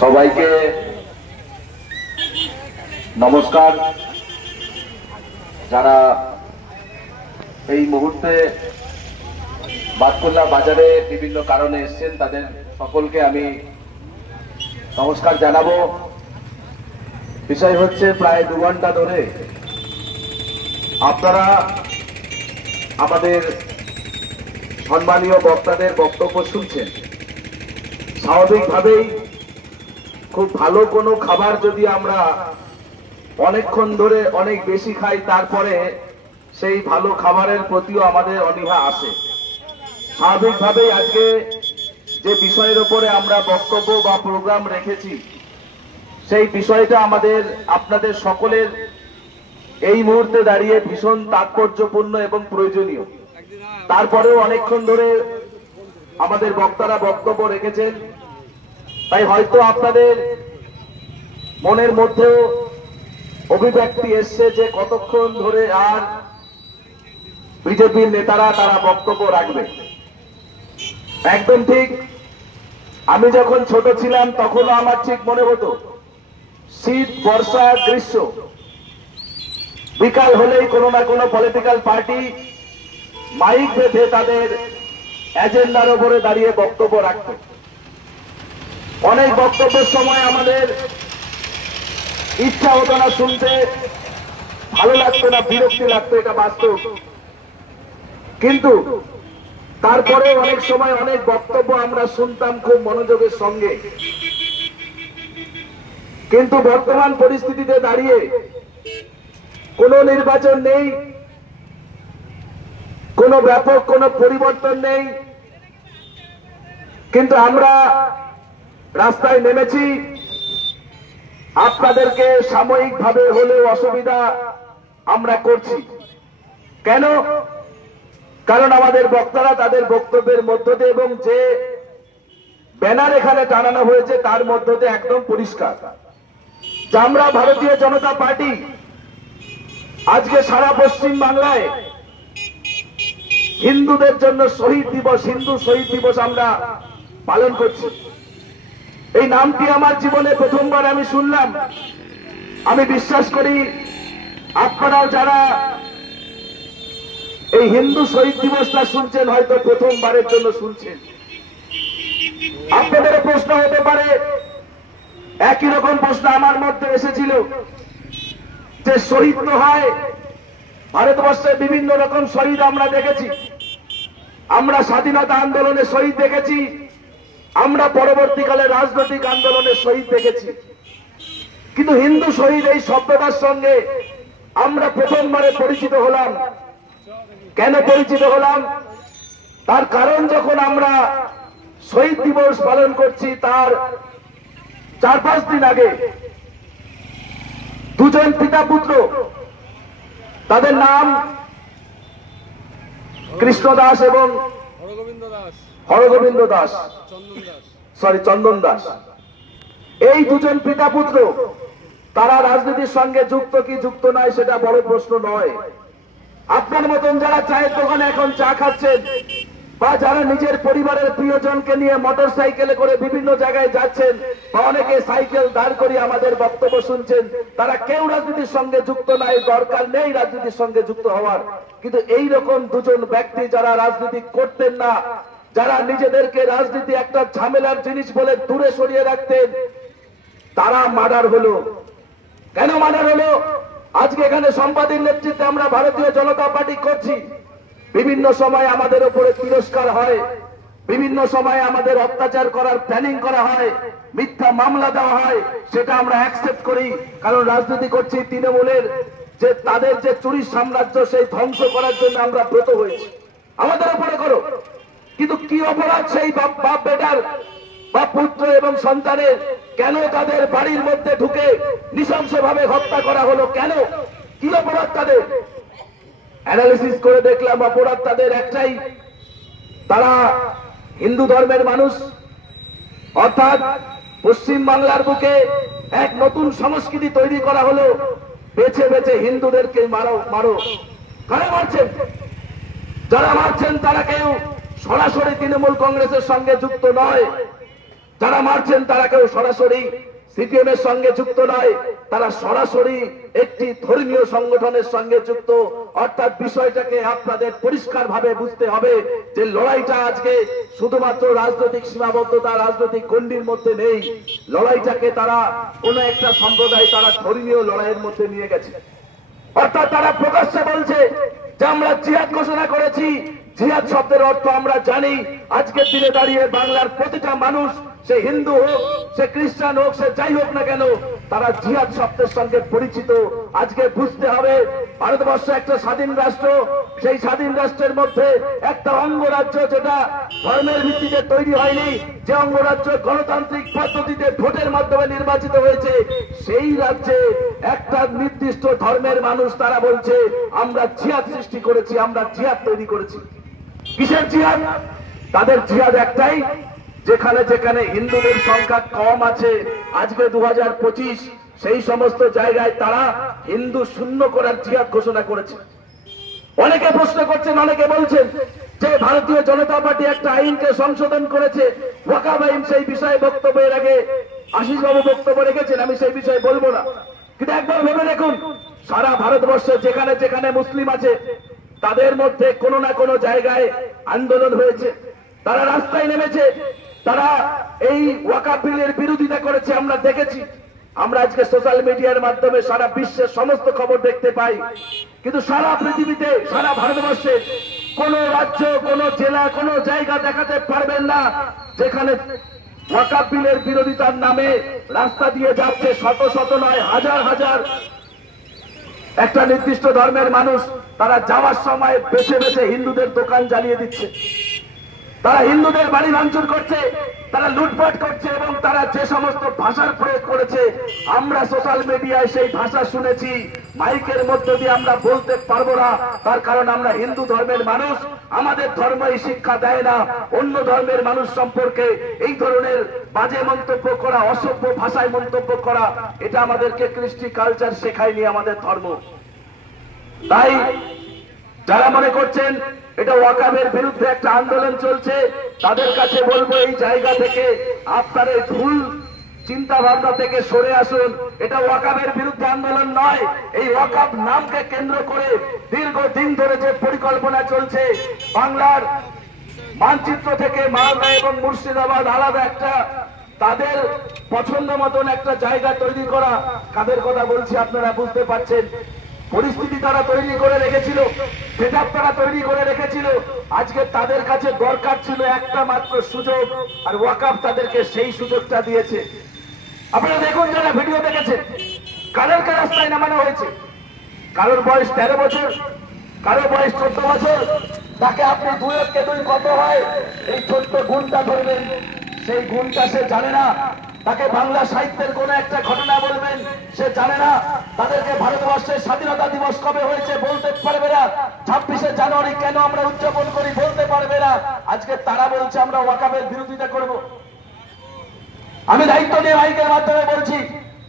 সবাইকে নমস্কার। যারা এই মুহূর্তে বাতকুল্লা বাজারে বিভিন্ন কারণে এসেছেন তাদের সকলকে আমি নমস্কার জানাবো। বিষয় হচ্ছে প্রায় 2 ঘন্টা ধরে আপনারা আমাদের সম্মানীয় বক্তাদের বক্তব্য শুনছেন। স্বাভাবিকভাবেই খুব ভালো কোনো খাবার যদি আমরা অনেকক্ষণ ধরে অনেক বেশি খাই, তারপরে সেই ভালো খাবারের প্রতিও আমাদের অনীহা আসে। স্বাভাবিকভাবেই আজকে যে বিষয়ের উপরে আমরা বক্তব্য বা প্রোগ্রাম রেখেছি সেই বিষয়টা আমাদের আপনাদের সকলের এই মুহূর্তে দাঁড়িয়ে ভীষণ তাৎপর্যপূর্ণ এবং প্রয়োজনীয়। তারপরেও অনেকক্ষণ ধরে আমাদের বক্তারা বক্তব্য রেখেছেন, তাই হয়তো আপনাদের মনের মধ্যেও অভিব্যক্তি এসছে যে কতক্ষণ ধরে আর বিজেপির নেতারা তারা বক্তব্য রাখবে। একদম ঠিক। আমি যখন ছোট ছিলাম তখনও আমার ঠিক মনে হতো শীত, বর্ষা, গ্রীষ্ম বিকাল হলেই কোনো না কোনো পলিটিক্যাল পার্টি মাইক বেঁধে তাদের এজেন্ডার উপরে দাঁড়িয়ে বক্তব্য রাখত। অনেক বক্তব্যের সময় আমাদের ইচ্ছা হতো না শুনতে, ভালো লাগতো না, বিরক্তি লাগতো, এটা বাস্তব। কিন্তু তারপরে অনেক সময় অনেক বক্তব্য আমরা শুনতাম খুব মনোযোগের সঙ্গে। কিন্তু বর্তমান পরিস্থিতিতে দাঁড়িয়ে কোনো নির্বাচন নেই, কোনো ব্যাপক কোনো পরিবর্তন নেই, কিন্তু আমরা রাস্তায় নেমেছি আপনাদেরকে সাময়িকভাবে হলেও অসুবিধা আমরা করছি। কেন? কারণ আমাদের বক্তারা তাদের বক্তব্যের মধ্য দিয়ে এবং যে ব্যানার এখানে টানানো হয়েছে তার মধ্য দিয়ে একদম পরিষ্কার যে আমরা ভারতীয় জনতা পার্টি আজকে সারা পশ্চিম বাংলায় হিন্দুদের জন্য শহীদ দিবস, হিন্দু শহীদ দিবস আমরা পালন করছি। এই নামটি আমার জীবনে প্রথমবার আমি শুনলাম। আমি বিশ্বাস করি আপনারা যারা এই হিন্দু শহীদ দিবসটা শুনছেন হয়তো প্রথমবারের জন্য শুনছেন। আপনাদের প্রশ্ন হতে পারে, একই রকম প্রশ্ন আমার মধ্যে এসেছিল যে শহীদ তো হয়, ভারতবর্ষে বিভিন্ন রকম শহীদ আমরা দেখেছি। আমরা স্বাধীনতা আন্দোলনে শহীদ দেখেছি, আমরা পরবর্তীকালে রাজনৈতিক আন্দোলনে শহীদ দেখেছি, কিন্তু হিন্দু শহীদ এই শব্দটার সঙ্গে আমরা প্রথমবারে পরিচিত হলাম। কেন পরিচিত হলাম? তার কারণ যখন আমরা শহীদ দিবস পালন করছি তার 4-5 দিন আগে দুজন পিতা পুত্র, তাদের নাম কৃষ্ণ দাস এবং হরগোবিন্দ দাস, চন্দন দাস। এই দুজন পিতা পুত্র তারা রাজনীতির সঙ্গে যুক্ত কি যুক্ত নয় সেটা বড় প্রশ্ন নয়। আপনার মতন যারা চায়ের দোকানে এখন চা খাচ্ছেন বা যারা নিজের পরিবারের প্রিয়জনকে নিয়ে মোটর সাইকেলে করে বিভিন্ন জায়গায় যাচ্ছেন বা অনেকে সাইকেল দাঁড় করিয়ে আমাদের বক্তব্য শুনছেন, তারা কেউ রাজনীতির সঙ্গে যুক্ত নাই, দরকার নেই রাজনীতির সঙ্গে যুক্ত হওয়ার। কিন্তু এই রকম দুজন ব্যক্তি যারা রাজনীতি করতেন না, যারা নিজেদেরকে রাজনীতি একটা ঝামেলার জিনিস বলে দূরে সরিয়ে রাখতেন, তারা মার্ডার হলো। কেন মার্ডার হলো? আজকে এখানে সম্পাদীর নেতৃত্বে আমরা ভারতীয় জনতা পার্টি করছি। বিভিন্ন সময় আমাদের উপরে তিরস্কার হয়, বিভিন্ন সময় আমাদের অত্যাচার করার প্ল্যানিং করা হয়, মিথ্যা মামলা দেওয়া হয়, সেটা আমরা অ্যাকসেপ্ট করি। কারণ রাজনীতি করছি তৃণমূলের যে তাদের যে চুরির সাম্রাজ্য সেই ধ্বংস করার জন্য আমরা ব্রত হয়েছি। আমাদের উপরে করো, কিন্তু কি অপরাধ সেই বাপ বেটার বা পুত্র এবং সন্তানের? কেন তাদের বাড়ির মধ্যে ঢুকে নৃশংসভাবে হত্যা করা হলো? কেন? কি অপরাধ তাদের? অ্যানালিসিস করে দেখলাম অপরাধ তাদের একটাই, তারা হিন্দু ধর্মের মানুষ। অর্থাৎ পশ্চিম বাংলার বুকে এক নতুন সংস্কৃতি তৈরি করা হলো, বেছে বেছে হিন্দুদেরকে মারো। কারা মারছেন? যারা মারছেন তারা কেউ সরাসরি তৃণমূল কংগ্রেসের সঙ্গে যুক্ত নয়, যারা মারছেন তারা কেউ সরাসরি সিপিএম এর সঙ্গে যুক্ত নয়, তারা সরাসরি একটি ধর্মীয় সংগঠনের সঙ্গে যুক্ত। অর্থাৎ বিষয়টাকে আপনাদের পরিষ্কারভাবে বুঝতে হবে যে লড়াইটা আজকে শুধুমাত্র রাজনৈতিক সীমাবদ্ধতা, রাজনৈতিক গণ্ডির মধ্যে নেই। লড়াইটাকে তারা কোন একটা সম্প্রদায় তারা ধর্মীয় লড়াইয়ের মধ্যে নিয়ে গেছে। অর্থাৎ তারা প্রকাশ্যে বলছে যে আমরা জিহাদ ঘোষণা করেছি। জিহাদ শব্দের অর্থ আমরা জানি। আজকের দিনে দাঁড়িয়ে বাংলার প্রতিটা মানুষ, সে হিন্দু হোক, সে খ্রিস্টান হোক, সে যাই হোক না কেন, তারা জিহাদ শব্দের সঙ্গে পরিচিত। আজকে বুঝতে হবে ভারতবর্ষ একটা স্বাধীন রাষ্ট্র। সেই স্বাধীন রাষ্ট্রের মধ্যে একটা অঙ্গরাজ্য যেটা ধর্মের ভিত্তিতে তৈরি হয়নি, যে অঙ্গরাজ্য গণতান্ত্রিক পদ্ধতিতে ভোটের মাধ্যমে নির্বাচিত হয়েছে, সেই রাজ্যে একটা নির্দিষ্ট ধর্মের মানুষ তারা বলছে আমরা জিহাদ সৃষ্টি করেছি, আমরা জিহাদ তৈরি করেছি। কিসের জিহাদ? তাদের জিহাদ একটাই, যেখানে যেখানে হিন্দুদের সংখ্যা কম আছে আজকে 2025 সেই সমস্ত জায়গায় তারা হিন্দু শূন্য করার জিহাদ ঘোষণা করেছে। অনেকে প্রশ্ন করছেন, অনেকে বলছেন যে ভারতীয় জনতা পার্টি একটা আইনকে সংশোধন করেছে, ওয়াকফ আইন। সেই বিষয়ে বক্তব্যের আগে আশিস বাবু বক্তব্য রেখেছেন, আমি সেই বিষয়ে বলবো না। কিন্তু একবার ভেবে দেখুন, সারা ভারতবর্ষে যেখানে যেখানে মুসলিম আছে তাদের মধ্যে কোনো না কোনো জায়গায় আন্দোলন হয়েছে, তারা রাস্তায় নেমেছে, তারা এই ওয়াকফ বিলের বিরোধিতা করেছে। আমরা দেখেছি, আমরা আজকে সোশ্যাল মিডিয়ার মাধ্যমে সারা বিশ্বের সমস্ত খবর দেখতে পাই। কিন্তু সারা পৃথিবীতে, সারা ভারতবর্ষে কোন রাজ্য, কোন জেলা, কোন জায়গা দেখাতে পারবেন না যেখানে ওয়াকফ বিলের বিরোধিতার নামে রাস্তা দিয়ে যাচ্ছে শত শত নয় হাজার হাজার একটা নির্দিষ্ট ধর্মের মানুষ। তারা যাওয়ার সময় বেছে বেছে হিন্দুদের দোকান জ্বালিয়ে দিচ্ছে, তারা হিন্দুদের বাড়ি ভাঙচুর করছে, তারা লুটপাট করছে, এবং তারা যে সমস্ত ভাষার প্রয়োগ করেছে আমরা সোশ্যাল মিডিয়ায় সেই ভাষা শুনেছি। মাইকের মধ্য দিয়ে আমরা বলতে পারবো না, তার কারণ আমরা হিন্দু ধর্মের মানুষ। আমাদের ধর্ম এই শিক্ষা দেয় না অন্য ধর্মের মানুষ সম্পর্কে এই ধরনের বাজে মন্তব্য করা, অসভ্য ভাষায় মন্তব্য করা। এটা আমাদেরকে কৃষ্টি কালচার শেখায়নি আমাদের ধর্ম। তাই যারা মনে করছেন এটা ওয়াকফের বিরুদ্ধে একটা আন্দোলন চলছে, তাদের কাছে বলবো এই জায়গা থেকে আপনার এই ভুল চিন্তা ভাবনা থেকে সরে আসুন। এটা ওয়াকফের বিরুদ্ধে আন্দোলন নয়। এই ওয়াকফ নামকে কেন্দ্র করে দীর্ঘদিন ধরে যে পরিকল্পনা চলছে, বাংলার মানচিত্র থেকে মালদা এবং মুর্শিদাবাদ আলাদা একটা তাদের পছন্দ মতন একটা জায়গা তৈরি করা। কাদের কথা বলছি আপনারা বুঝতে পারছেন। পরিস্থিতি তারা তৈরি করে রেখেছিল, সেটআপ তারা তৈরি করে রেখেছিল। আজকে তাদের কাছে দরকার ছিল একটা মাত্র সুযোগ, আর ওয়াকফ তাদেরকে সেই সুযোগটা দিয়েছে। আপনারা দেখুন, যারা ভিডিও দেখেছেন, কাদেরকে রাস্তায় নামানো হয়েছে। কারোর বয়স 13 বছর, কারোর বয়স 14 বছর। তাকে আপনি 2 কত হয় এই ছোট্ট গুণটা ধরবেন, সেই গুণটা সে জানে না। তাকে বাংলা সাহিত্যের কোন একটা ঘটনা বলবেন, সে জানে না। তাদেরকে ভারতবর্ষের স্বাধীনতা দিবস কবে হয়েছে বলতে পারবে না। 26শে জানুয়ারি কেন আমরা উদযাপন করি বলতে পারবে না। আজকে তারা বলছে আমরা ওয়াকফের বিরোধিতা করব। আমি দায়িত্ব নিয়ে মাইকের মাধ্যমে বলছি,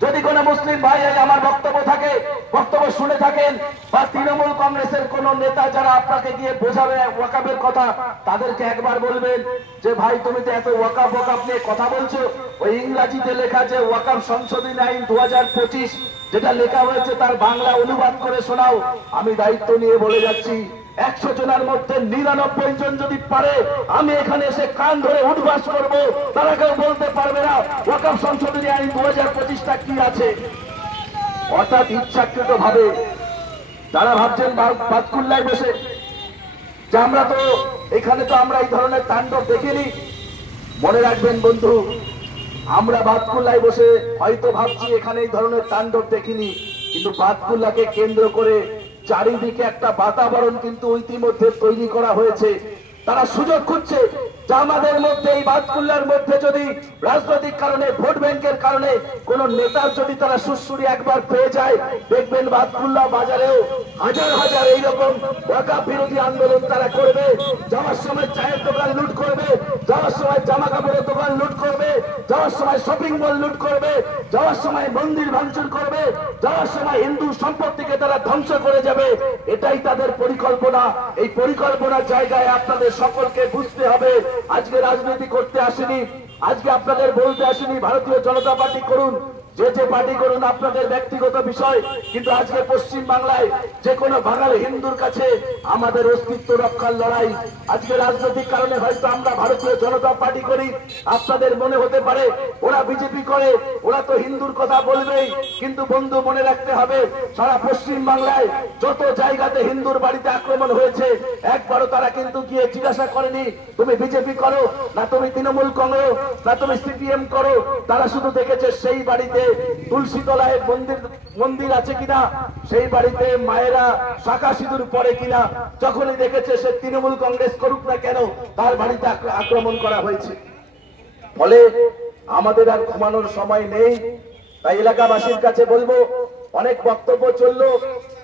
যদি কোনো মুসলিম ভাই আমার বক্তব্য থাকে, বক্তব্য শুনে থাকেন, বা তৃণমূল কংগ্রেসের কোন নেতা যারা আপনাকে গিয়ে বোঝাবে ওয়াকফের কথা, তাদেরকে একবার বলবেন যে ভাই তুমি তো এত ওয়াকফ নিয়ে কথা বলছো, ওই ইংরাজিতে লেখা যে ওয়াকফ সংশোধনী আইন 2025 যেটা লেখা হয়েছে তার বাংলা অনুবাদ করে শোনাও। আমি দায়িত্ব নিয়ে বলে যাচ্ছি, 100 জনের মধ্যে 99 জন যদি পারে, আমি এখানে এসে কান ধরে উঠবাস করব, তারা কেউ বলতে পারবে না ওয়াকফ সংশোধনী আইন 2025টা কি আছে। অর্থাৎ ইচ্ছাকৃত ভাবে তারা ভাবছেন বাতকুল্লায় বসে যে আমরা তো এখানে তো আমরা এই ধরনের তাণ্ডব দেখিনি। মনে রাখবেন বন্ধু, আমরা বাতকুল্লায় বসে হয়তো ভাবছি এখানে এই ধরনের তাণ্ডব দেখিনি, কিন্তু বাতকুল্লাকে কেন্দ্র করে চারিদিকে একটা বাতাবরণ কিন্তু ইতিমধ্যে তৈরি করা হয়েছে। তারা সুযোগ খুঁজছে যে আমাদের মধ্যে এই বাতকুল্লার মধ্যে যদি রাজনৈতিক কারণে, ভোট ব্যাংকের কারণে কোন নেতার যদি তারা সুশ্রুরি একবার পেয়ে যায়, দেখবেন বাতকুল্লা বাজারেও হাজার হাজার এইরকম ওয়াকফ বিরোধী আন্দোলন তারা করবে। যাওয়ার সময় চায়ের দোকান লুট করবে, যাওয়ার সময় জামা কাপড়ের দোকান লুট করবে, যাওয়ার সময় শপিং মল লুট করবে, যাওয়ার সময় মন্দির ভাঙচুর করবে, যাওয়ার সময় হিন্দু সম্পত্তিকে তারা ধ্বংস করে যাবে। এটাই তাদের পরিকল্পনা। এই পরিকল্পনার জায়গায় আপনাদের সকলকে বুঝতে হবে আজকে রাজনীতি করতে আসেনি, আজকে আপনাদের বলতে আসেনি ভারতীয় জনতা পার্টি করুন, যে যে পার্টি করুন আপনাদের ব্যক্তিগত বিষয়, কিন্তু আজকে পশ্চিম বাংলায় যে কোনো বাঙালি হিন্দুর কাছে আমাদের অস্তিত্ব রক্ষার লড়াই। আজকে রাজনৈতিক কারণে হয়তো আমরা ভারতীয় জনতা পার্টি করি, আপনাদের মনে হতে পারে ওরা বিজেপি করে, ওরা তো হিন্দুর কথা বলবেই, কিন্তু বন্ধু মনে রাখতে হবে সারা পশ্চিম বাংলায় যত জায়গাতে হিন্দুর বাড়িতে আক্রমণ হয়েছে একবারও তারা কিন্তু গিয়ে জিজ্ঞাসা করেনি তুমি বিজেপি করো না তুমি তৃণমূল কংগ্রেস না তুমি সিপিএম করো। তারা শুধু দেখেছে সেই বাড়িতে তুলসী তলায় মন্দির আছে কিনা, সেই বাড়িতে মায়েরা শাখা সিঁদুর পরে কিনা। যখনই দেখেছে সে তৃণমূল কংগ্রেস করুক না কেন তার বাড়িতে আক্রমণ করা হয়েছে। ফলে আমাদের আর ঘুমানোর সময় নেই। তাই এলাকাবাসীর কাছে বলবো, অনেক বক্তব্য চললো,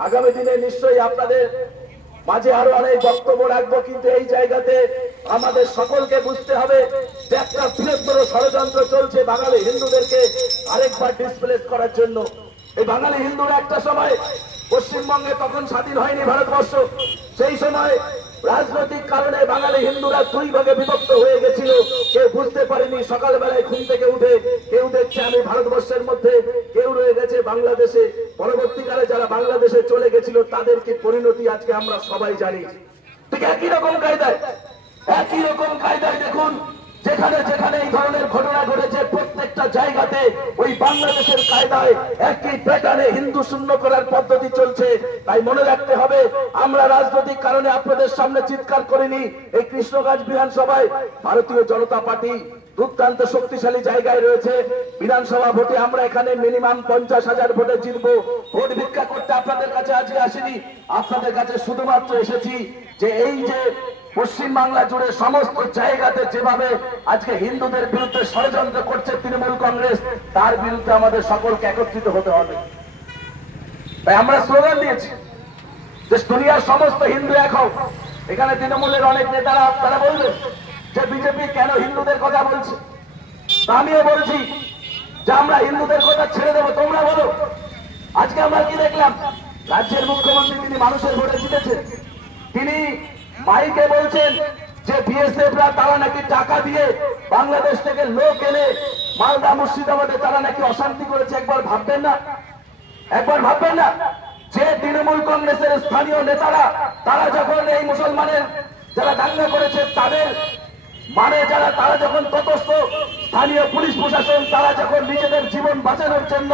আগামী দিনে নিশ্চয়ই আপনাদের মাঝে আরো অনেক বক্তব্য রাখবো, কিন্তু এই জায়গাতে আমাদের সকলকে বুঝতে হবে যে একটা বৃহত্তর ষড়যন্ত্র চলছে বাঙালি হিন্দুদেরকে আরেকবার ডিসপ্লেস করার জন্য। এই বাঙালি হিন্দুরা একটা সময় পশ্চিমবঙ্গে তখন স্বাধীন হয়নি ভারতবর্ষ, সেই সময় রাজনৈতিক কারণে বাঙালি হিন্দুরা দুই ভাগে বিভক্ত হয়ে গেছিল। কেউ বুঝতে পারেনি, সকালবেলায় ঘুম থেকে উঠে কেউ দেখছে আমি ভারতবর্ষের মধ্যে, কেউ রয়ে গেছে বাংলাদেশে। পরবর্তীকালে যারা বাংলাদেশে চলে গেছিল তাদের কি পরিণতি আজকে আমরা সবাই জানি। ঠিক একই রকম কায়দায় দেখুন যেখানে যেখানে এই ধরনের ঘটনা ঘটেছে প্রত্যেকটা জায়গাতে ওই বাংলাদেশের কায়দায় একই প্যাটার্নে হিন্দু শূন্য করার পদ্ধতি চলছে। তাই মনে রাখতে হবে, আমরা রাজনৈতিক কারণে আপনাদের সামনে চিৎকার করিনি। এই কৃষ্ণগঞ্জ বিধানসভায় ভারতীয় জনতা পার্টি দুর্দান্ত শক্তিশালী জায়গায় রয়েছে। বিধানসভা ভোটে আমরা এখানে মিনিমাম 50,000 ভোটে জিতবো। ভোট ভিক্ষা করতে আপনাদের কাছে আজকে আসিনি, আপনাদের কাছে শুধুমাত্র এসেছি যে এই যে পশ্চিম বাংলা জুড়ে সমস্ত জায়গাতে যেভাবে আজকে হিন্দুদের বিরুদ্ধে ষড়যন্ত্র করছে তৃণমূল কংগ্রেস, তার বিরুদ্ধে আমাদের সকলকে একত্রিত হতে হবে। তাই আমরা স্লোগান দিয়েছি যে দুনিয়ার সমস্ত হিন্দু এক হোক। এখানে তৃণমূলের অনেক নেতারা তারা বলবেন যে বিজেপি কেন হিন্দুদের কথা বলছে, আমিও বলছি যে আমরা হিন্দুদের কথা ছেড়ে দেবো, তোমরা বলো। আজকে আমরা কি দেখলাম, রাজ্যের মুখ্যমন্ত্রী তিনি মানুষের ভোটে জিতেছেন, তিনি মাইকে বলছেন যে বিএসএফরা তারা নাকি টাকা দিয়ে বাংলাদেশ থেকে লোক এনে মালদা মুর্শিদাবাদে তারা নাকি অশান্তি করেছে। একবার ভাববেন না যে তৃণমূল কংগ্রেসের স্থানীয় নেতারা তারা যখন এই মুসলমানের যারা দাঙ্গা করেছে তাদের তারা যখন তটস্থ স্থানীয় পুলিশ প্রশাসন তারা যখন নিজেদের জীবন বাঁচানোর জন্য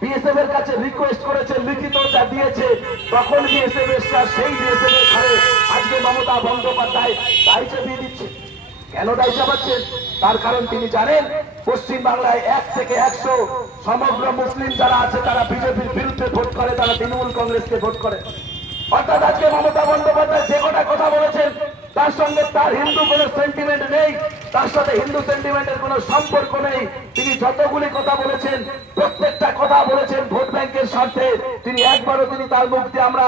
বিএসএফ এর কাছে রিকোয়েস্ট করেছে, লিখিতটা দিয়েছে, তখন বিএসএফ এর সেই বিএসএফ এর ঘরে আজকে মমতা বন্দ্যোপাধ্যায় দায় চাপিয়ে দিচ্ছে। কেন দায় চাপাচ্ছেন? তার কারণ তিনি জানেন পশ্চিম বাংলায় 1 থেকে 100 সমগ্র মুসলিম যারা আছে তারা বিজেপির বিরুদ্ধে ভোট করে, তারা তৃণমূল কংগ্রেসকে ভোট করে। অর্থাৎ আজকে মমতা বন্দ্যোপাধ্যায় যে কটা কথা বলেছেন তার সঙ্গে তার হিন্দু কোনো সেন্টিমেন্ট নেই, তার সাথে হিন্দু সেন্টিমেন্টের কোনো সম্পর্ক নেই। তিনি যতগুলি কথা বলেছেন প্রত্যেকটা কথা বলেছেন ভোট ব্যাংকের স্বার্থে। তিনি তার মুখ দিয়ে আমরা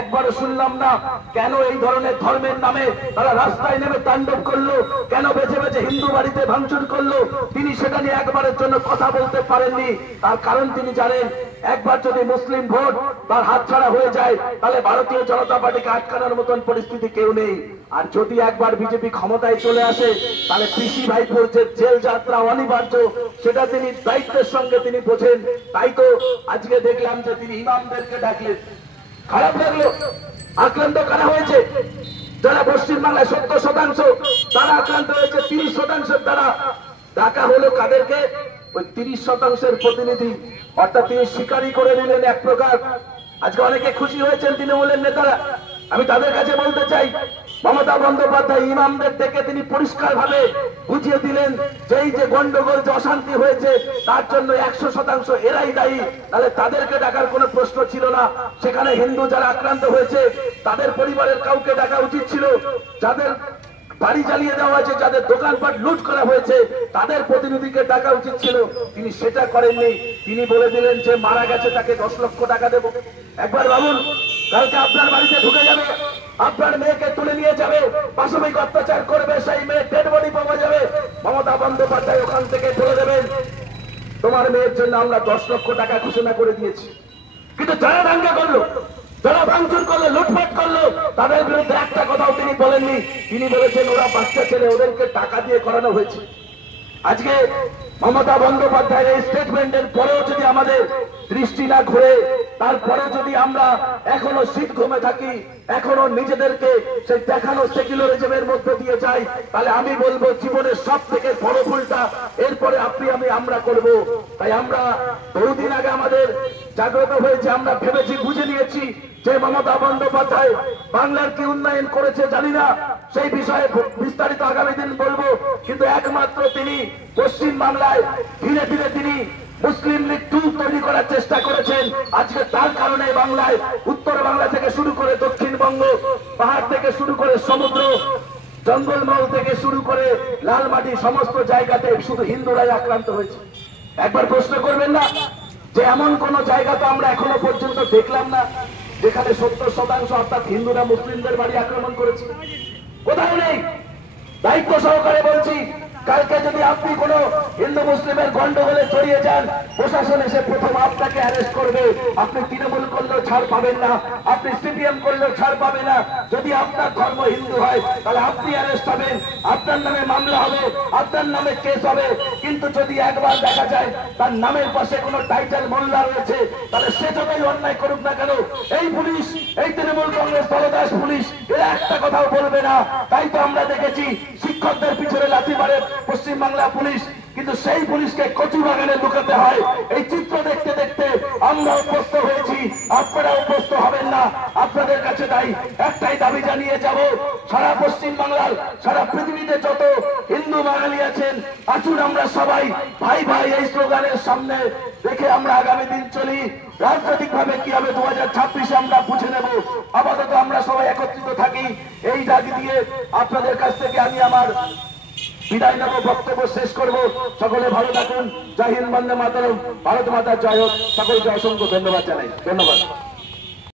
একবারও শুনলাম না কেন এই ধরনের ধর্মের নামে তারা রাস্তায় নেমে তাণ্ডব করলো, কেন বেছে বেছে হিন্দু বাড়িতে ভাঙচুর করলো। তিনি সেটা নিয়ে একবারের জন্য কথা বলতে পারেননি। তার কারণ তিনি জানেন একবার যদি মুসলিম ভোট তার হাতছাড়া হয়ে যায় তাহলে ভারতীয় জনতা পার্টিকে আটকানোর মতন পরিস্থিতি কেউ নেই। আর যদি একবার বিজেপি ক্ষমতায় চলে আসে তাহলে পিসি ভাইপোর যে জেল যাত্রা অনিবার্য সেটা তিনি দায়িত্বের সঙ্গে তিনি বোঝেন। তাই তো আজকে দেখলাম যে তিনি ইমামদেরকে ডাকলেন। খারাপ লাগলো, আক্রান্ত করা হয়েছে যারা পশ্চিমবাংলায় 70% তারা আক্রান্ত হয়েছে, 30% দ্বারা ডাকা হলো কাদেরকে? ওই 30%-এর প্রতিনিধি। অর্থাৎ তিনি স্বীকারই করে নিলেন এক প্রকার। আজকে অনেকে খুশি হয়েছেন তৃণমূলের নেতারা। আমি তাদের কাছে বলতে চাই মমতা বন্দ্যোপাধ্যায় ইমামদের থেকে তিনি পরিষ্কার ভাবে বুঝিয়ে দিলেন যে এই যে গন্ডগোল যে অশান্তি হয়েছে তার জন্য 100% এরাই দায়ী, তাহলে তাদেরকে ডাকার কোনো প্রশ্ন ছিল না। সেখানে হিন্দু যারা আক্রান্ত হয়েছে তাদের পরিবারের কাউকে ডাকা উচিত ছিল, যাদের বাড়ি জ্বালিয়ে দেওয়া হয়েছে, যাদের দোকানপাট লুট করা হয়েছে তাদের প্রতিনিধিকে ডাকা উচিত ছিল। তিনি সেটা করেননি। তিনি বলে দিলেন যে মারা গেছে তাকে 10 লক্ষ টাকা দেব। একবার ভাবুন, কালকে আপনার বাড়িতে ঢুকে যাবে, আপনার মেয়েকে তুলে নিয়ে যাবে, পাশবিক অত্যাচার করবে, সেই মেয়ে ডেড বডি পাওয়া যাবে। মমতা বন্দ্যোপাধ্যায় ওখান থেকে বলে দেবেন তোমার মেয়ের জন্য আমরা 10 লক্ষ টাকা ঘোষণা করে দিয়েছি। কিন্তু যারা দাঙ্গা করলো যারা ভাঙচুর করলো, লুটপাট করলো, তাদের বিরুদ্ধে একটা কথাও তিনি বলেননি। তিনি বলেছেন ওরা বাচ্চা ছেলে, ওদেরকে টাকা দিয়ে করানো হয়েছে। আজকে মমতা বন্দ্যোপাধ্যায়ের এই স্টেটমেন্টের পরেও যদি আমাদের দৃষ্টি না ঘুরে, তারপরে যদি আমরা এখনো শীত ঘুমে থাকি, এখনো নিজেদেরকে সেই দেখানো সেকুলারিজমের মধ্যে দিয়ে যাই, তাহলে আমি বলবো জীবনের সব থেকে বড় ভুলটা এরপরে আমরা করব। তাই আমরা বহুদিন আগে আমাদের জাগ্রত হয়েছে, আমরা ভেবেছি, বুঝে নিয়েছি যে মমতা বন্দ্যোপাধ্যায় বাংলার কি উন্নয়ন করেছে জানি না, সেই বিষয়ে বিস্তারিত আগামী দিন বলবো। কিন্তু একমাত্র তিনি পশ্চিম বাংলায় ধীরে ধীরে তিনি মুসলিম লীগ 2 তৈরি করার চেষ্টা করেছেন। আজকে তার কারণে বাংলায়, উত্তর বাংলা থেকে শুরু করে দক্ষিণবঙ্গ, পাহাড় থেকে শুরু করে সমুদ্র, জঙ্গলমহল থেকে শুরু করে লালমাটি, সমস্ত জায়গাতে শুধু হিন্দুরাই আক্রান্ত হয়েছে। একবার প্রশ্ন করবেন না যে এমন কোন জায়গা তো আমরা এখনো পর্যন্ত দেখলাম না যেখানে 70% অর্থাৎ হিন্দুরা মুসলিমদের বাড়ি আক্রমণ করেছে? কোথাও নেই। দায়িত্ব সহকারে বলছি, কালকে যদি আপনি কোন হিন্দু মুসলিমের গন্ডগোলে জড়িয়ে যান, প্রশাসন এসে প্রথম আপনাকে অ্যারেস্ট করবে। আপনি তৃণমূল করলেও ছাড় পাবেন না, আপনি সিপিএম করলেও ছাড় পাবে না। যদি আপনার ধর্ম হিন্দু হয় তাহলে আপনি অ্যারেস্ট হবেন, আপনার নামে মামলা হবে, আপনার নামে কেস হবে। কিন্তু যদি একবার দেখা যায় তার নামের পাশে কোনো টাইটেল মোল্লা রয়েছে, তাহলে সে যতই অন্যায় করুক না কেন, এই পুলিশ, এই তৃণমূল কংগ্রেস দলদাস পুলিশ এরা একটা কথাও বলবে না। তাই তো আমরা দেখেছি শিক্ষকদের পিছনে লাথি মারে পশ্চিম বাংলা পুলিশ, কিন্তু সেই পুলিশকে কচু বাগানে লুকাতে হয়। এই চিত্র দেখতে দেখতে আমরা অভ্যস্ত হয়েছি, আপনারা অভ্যস্ত হবেন না। আপনাদের কাছে তাই একটাই দাবি জানিয়ে যাব, সারা পশ্চিম বাংলার, সারা পৃথিবীতে যত হিন্দু বাঙালি আছেন, আসুন আমরা সবাই ভাই ভাই এই স্লোগানের সামনে রেখে আমরা আগামী দিন চলি। রাজনৈতিক ভাবে কি হবে 2026 আমরা বুঝে নেব। আপাতত আমরা সবাই একত্রিত থাকি। এই দাবি দিয়ে আপনাদের কাছ থেকে আমি আমার বিদায় নেব, বক্তব্য শেষ করব। সকলে ভালো থাকুন। জয় হিন্দ, বন্দে মাতরম, ভারত মাতা জয় হোক। সকলকে অসংখ্য ধন্যবাদ জানাই। ধন্যবাদ।